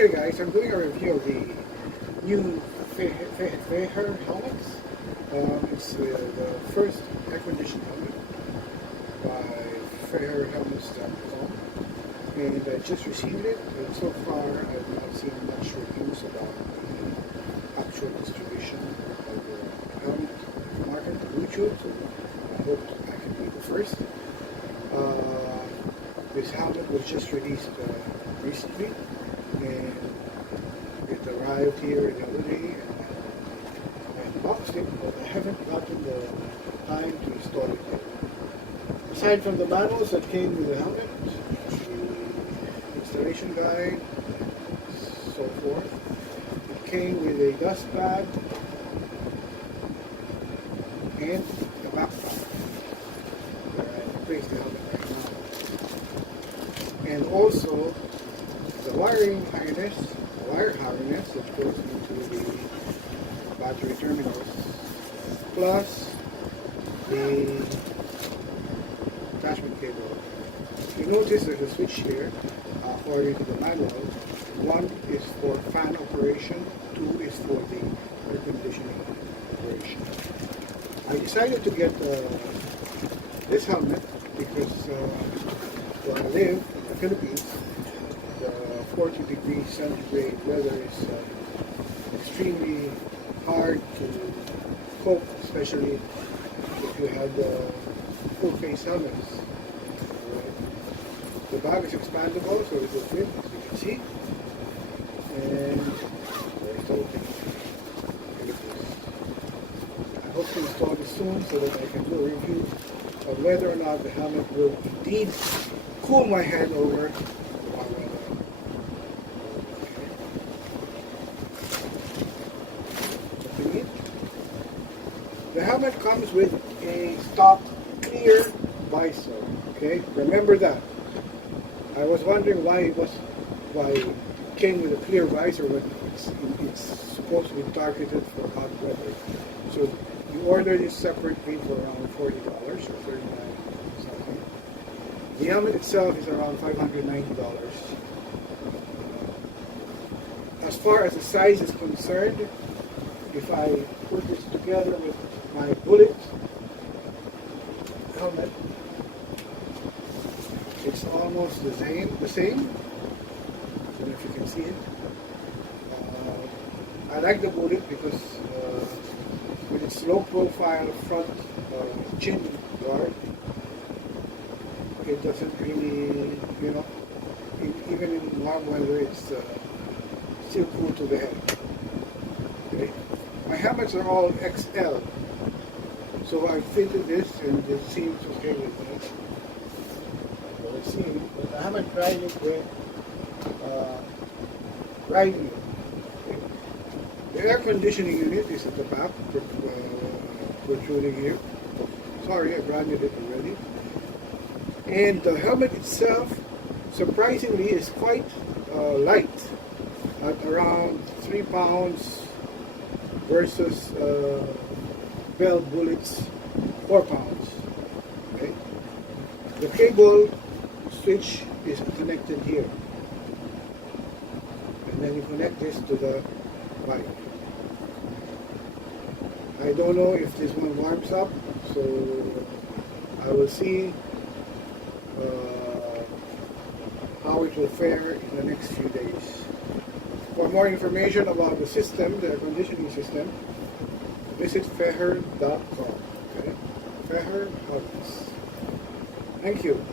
Okay guys, I'm doing a review of the new Feher helmets. It's the first air-conditioned helmet by feherhelmets.com, and I just received it, and so far I've not seen much reviews about the actual distribution of the helmet market on YouTube, so I hope I can be the first. This helmet was just released recently, and it arrived here the other day, and I unboxed it, but I haven't gotten the time to install it yet. Aside from the manuals that came with the helmet, the installation guide, so forth, it came with a dust pad and a backpack where I placed the helmet right now. And also the wire harness that goes into the battery terminals, plus the attachment cable. You notice there's a switch here, according to the manual. One is for fan operation, two is for the air conditioning operation. I decided to get this helmet because where I live in the Philippines, the 40 degrees centigrade weather is extremely hard to cope, especially if you have the full face helmets. The bag is expandable, so it will fit, as you can see. And it's open. I hope to install it soon so that I can do a review of whether or not the helmet will indeed cool my head over. The helmet comes with a stock clear visor. Okay, remember that. I was wondering why it came with a clear visor when it's supposed to be targeted for hot weather. So you order this separately for around $40 or $39 something. The helmet itself is around $590. As far as the size is concerned, if I put this together with my bullet helmet, it's almost the same. I don't know if you can see it. I like the bullet because with its low profile front chin guard, it doesn't really, even in warm weather, it's still cool to the head. Okay. My helmets are all XL, so I fitted this and it seems okay with me. So let's see, but I haven't tried it with riding it. Okay. The air conditioning unit is at the back, protruding here. Sorry, I branded it already. And the helmet itself, surprisingly, is quite light, at around 3 pounds versus Bell bullets 4 pounds. Okay. The cable switch is connected here, and then you connect this to the bike. I don't know if this one warms up, so I will see how it will fare in the next few days. For more information about the system, the air conditioning system, visit feher.com. Okay? Feher helmets. Thank you.